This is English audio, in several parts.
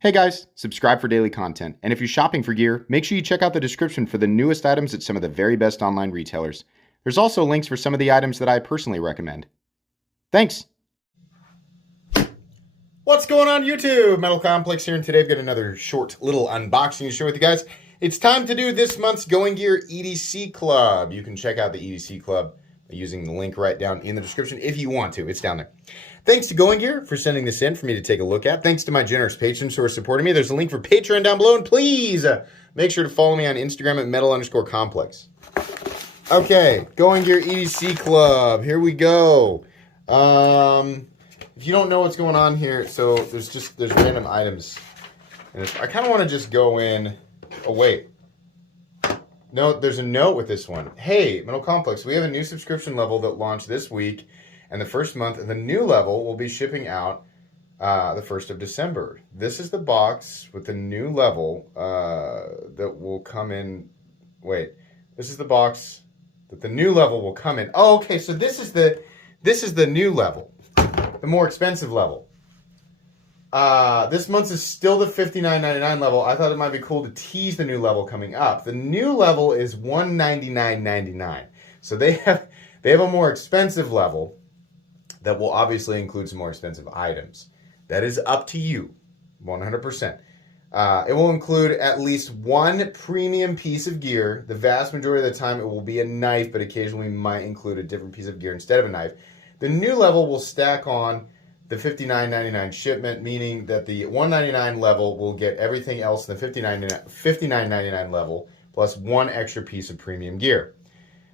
Hey guys, subscribe for daily content. And if you're shopping for gear, make sure you check out the description for the newest items at some of the very best online retailers. There's also links for some of the items that I personally recommend. Thanks! What's going on YouTube? Metal Complex here, and today I've got another short little unboxing to share with you guys. It's time to do this month's Going Gear EDC Club. You can check out the EDC Club using the link right down in the description if you want to. It's down there. Thanks to Going Gear for sending this in for me to take a look at. Thanks to my generous patrons who are supporting me. There's a link for Patreon down below, and please make sure to follow me on Instagram at metal_complex. Okay, Going Gear EDC Club. Here we go. If you don't know what's going on here, so there's random items. And I kind of want to just go in. Oh, wait. No, there's a note with this one. Hey, Metal Complex, we have a new subscription level that launched this week. And the first month, the new level will be shipping out the 1st of December. This is the box with the new level that will come in. Wait, this is the box that the new level will come in. Oh, okay, so this is the new level, the more expensive level. This month's is still the $59.99 level. I thought it might be cool to tease the new level coming up. The new level is $199.99. So they have a more expensive level that will obviously include some more expensive items. That is up to you, 100%. It will include at least one premium piece of gear. The vast majority of the time it will be a knife, but occasionally might include a different piece of gear instead of a knife. The new level will stack on the $59.99 shipment, meaning that the $199 level will get everything else in the $59.99 level, plus one extra piece of premium gear.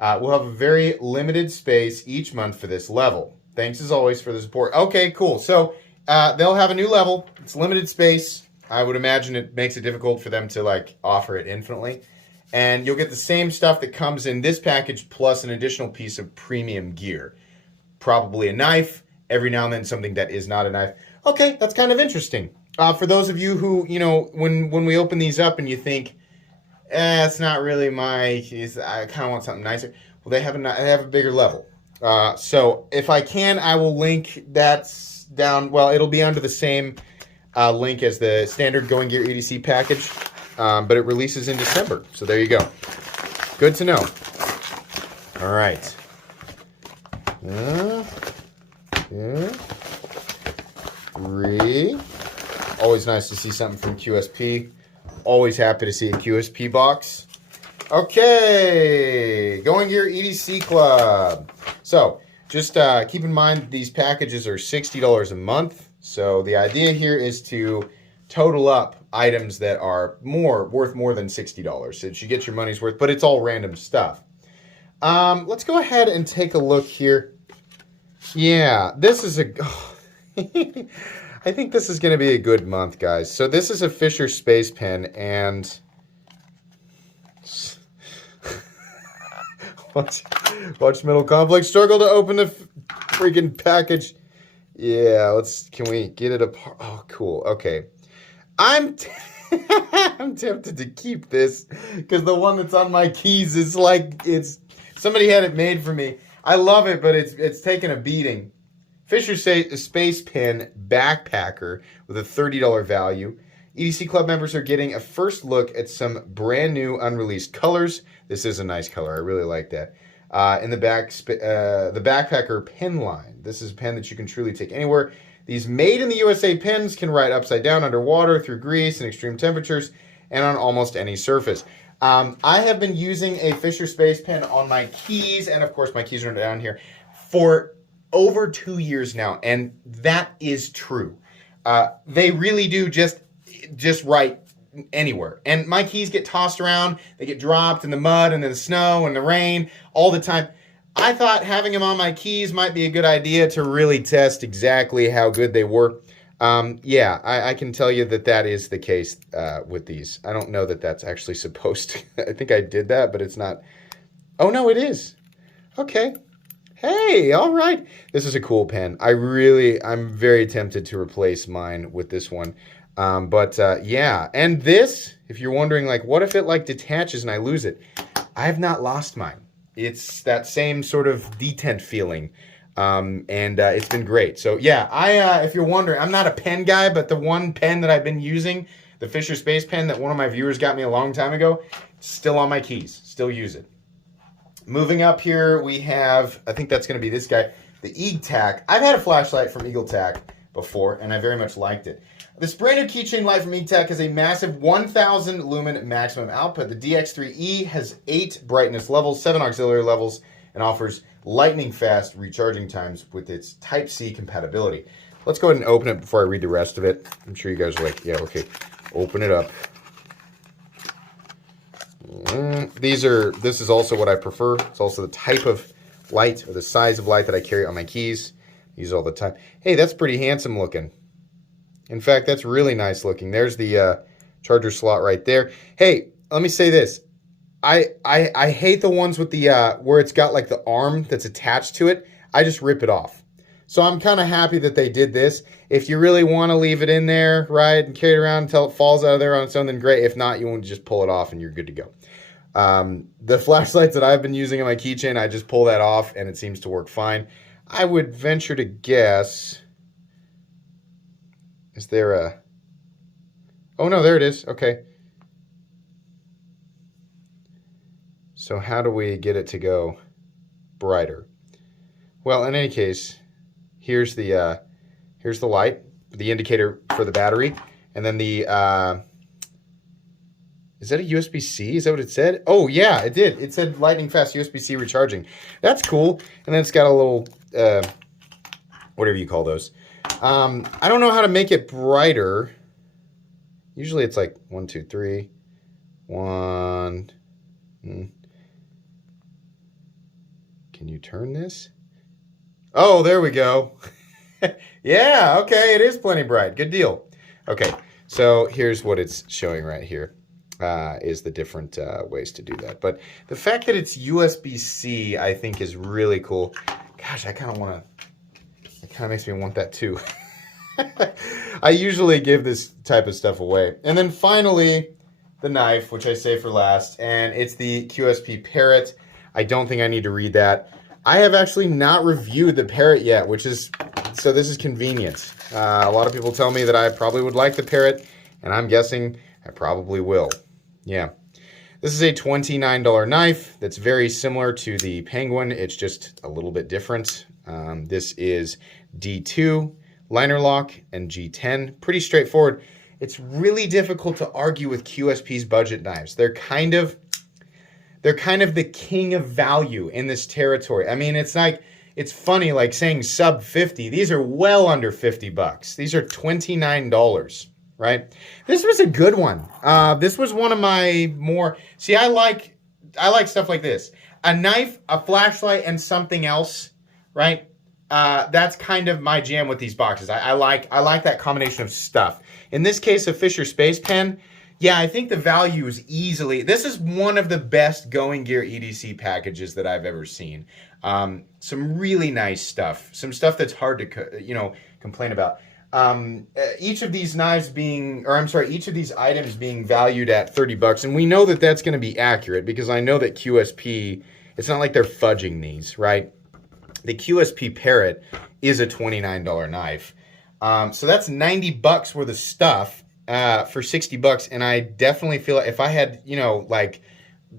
We'll have a very limited space each month for this level. Thanks as always for the support. Okay, cool. So they'll have a new level. It's limited space. I would imagine it makes it difficult for them to offer it infinitely. And you'll get the same stuff that comes in this package plus an additional piece of premium gear. Probably a knife. Every now and then something that is not a knife. Okay, that's kind of interesting. For those of you who, when we open these up and you think, it's not really I kind of want something nicer. Well, they have a bigger level. So if I can, I will link that down. Well, it'll be under the same link as the standard Going Gear EDC package, but it releases in December. So there you go. Good to know. All right. Three. Always nice to see something from QSP. Always happy to see a QSP box. Okay, Going Gear EDC Club. So, just keep in mind these packages are $60 a month. So the idea here is to total up items that are worth more than $60. So you get your money's worth, but it's all random stuff. Let's go ahead and take a look here. Yeah, this is I think this is going to be a good month, guys. So this is a Fisher Space Pen, and watch Metal Complex struggle to open the freaking package. Yeah, can we get it apart? Oh, cool. Okay. I'm tempted to keep this because the one that's on my keys is somebody had it made for me. I love it, but it's taken a beating. Fisher Space Pen Backpacker with a $30 value. EDC Club members are getting a first look at some brand new unreleased colors. This is a nice color. I really like that. In the Backpacker pen line. This is a pen that you can truly take anywhere. These made in the USA pens can write upside down underwater, through grease and extreme temperatures, and on almost any surface. I have been using a Fisher Space Pen on my keys, and of course my keys are down here, for over 2 years now, and that is true. They really do just write anywhere. And my keys get tossed around, they get dropped in the mud and in the snow and the rain all the time. I thought having them on my keys might be a good idea to really test exactly how good they were. Yeah, I can tell you that is the case with these. I don't know that that's actually supposed to. I think I did that, but it's not. Oh, no, it is. Okay. Hey, all right. This is a cool pen. I'm very tempted to replace mine with this one. Yeah, and this, if you're wondering, what if it detaches and I lose it? I have not lost mine. It's that same sort of detent feeling. And it's been great. So yeah, if you're wondering, I'm not a pen guy, but the one pen that I've been using, the Fisher Space Pen that one of my viewers got me a long time ago, still on my keys, still use it. Moving up here, we have, I think that's going to be this guy, the EagTac. I've had a flashlight from EagleTac before, and I very much liked it. This brand new keychain light from EagTac has a massive 1,000 lumen maximum output. The DX3E has 8 brightness levels, 7 auxiliary levels, and offers lightning fast recharging times with its Type-C compatibility. Let's go ahead and open it before I read the rest of it. I'm sure you guys are like, yeah, okay, open it up. This is also what I prefer. It's also the type of light or the size of light that I carry on my keys. Use all the time. Hey, that's pretty handsome looking. In fact, that's really nice looking. There's the charger slot right there. Hey, let me say this. I hate the ones with the where it's got like the arm that's attached to it. I just rip it off. So I'm kind of happy that they did this. If you really want to leave it in there, right, and carry it around until it falls out of there on its own, then great. If not, you want to just pull it off and you're good to go. The flashlights that I've been using on my keychain, I just pull that off and it seems to work fine. I would venture to guess, is there a, oh no, there it is, okay. So how do we get it to go brighter? Well, in any case, here's the light, the indicator for the battery, and then the, is that a USB-C? Is that what it said? Oh yeah, it did. It said lightning fast USB-C recharging. That's cool. And then it's got a little, whatever you call those. I don't know how to make it brighter. Usually it's like 1, 2, 3, 1. Can you turn this? Oh, there we go. Yeah, okay, it is plenty bright. Good deal. Okay, so here's what it's showing right here. Is the different ways to do that. But the fact that it's USB-C, I think, is really cool. Gosh, I kind of want to, it kind of makes me want that too. I usually give this type of stuff away. And then finally, the knife, which I say for last, and it's the QSP Parrot. I don't think I need to read that. I have actually not reviewed the Parrot yet, which is, so this is convenient. A lot of people tell me that I probably would like the Parrot, and I'm guessing I probably will. Yeah. This is a $29 knife that's very similar to the Penguin. It's just a little bit different. This is D2, liner lock, and G10. Pretty straightforward. It's really difficult to argue with QSP's budget knives. They're kind of the king of value in this territory. I mean, it's like, it's funny, like saying sub 50. These are well under 50 bucks. These are $29, right? This was a good one. This was one of my more, see, I like stuff like this. A knife, a flashlight, and something else, right? That's kind of my jam with these boxes. I like that combination of stuff. In this case, a Fisher Space Pen, yeah, I think the value is easily, this is one of the best Going Gear EDC packages that I've ever seen. Some really nice stuff. Some stuff that's hard to, complain about. Each of these knives being, or I'm sorry, each of these items being valued at 30 bucks. And we know that that's going to be accurate because I know that QSP, it's not like they're fudging these, right? The QSP Parrot is a $29 knife. So that's 90 bucks worth of stuff. For 60 bucks, and I definitely feel like if I had,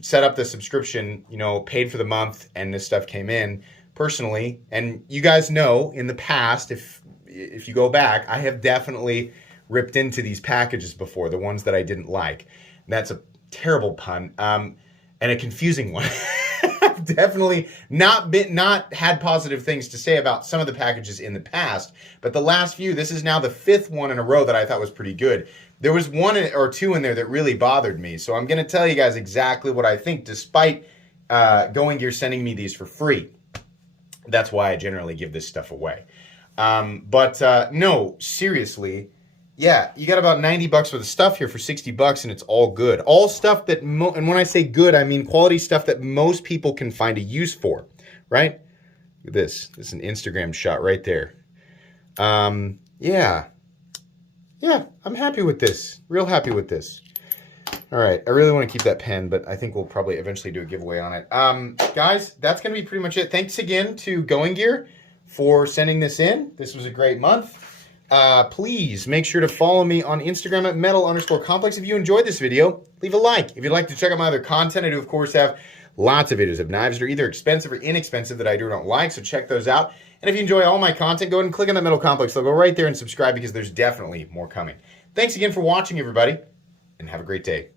set up the subscription, paid for the month, and this stuff came in personally, and you guys know in the past, if you go back, I have definitely ripped into these packages before, the ones that I didn't like. That's a terrible pun, and a confusing one. I've definitely not had positive things to say about some of the packages in the past, but the last few, this is now the 5th one in a row that I thought was pretty good. There was 1 or 2 in there that really bothered me, so I'm going to tell you guys exactly what I think, despite Going Gear sending me these for free. That's why I generally give this stuff away. No, seriously, yeah, you got about 90 bucks worth of stuff here for 60 bucks, and it's all good. All stuff that, and when I say good, I mean quality stuff that most people can find a use for, right? Look at this. This is an Instagram shot right there. Yeah, I'm happy with this. Real happy with this. All right, I really want to keep that pen, but I think we'll probably eventually do a giveaway on it. Guys, that's going to be pretty much it. Thanks again to Going Gear for sending this in. This was a great month. Please make sure to follow me on Instagram at metal_complex. If you enjoyed this video, leave a like. If you'd like to check out my other content, I do, of course, have lots of videos of knives that are either expensive or inexpensive that I do or don't like, so check those out. And if you enjoy all my content, go ahead and click on that Metal Complex logo right there and subscribe because there's definitely more coming. Thanks again for watching, everybody, and have a great day.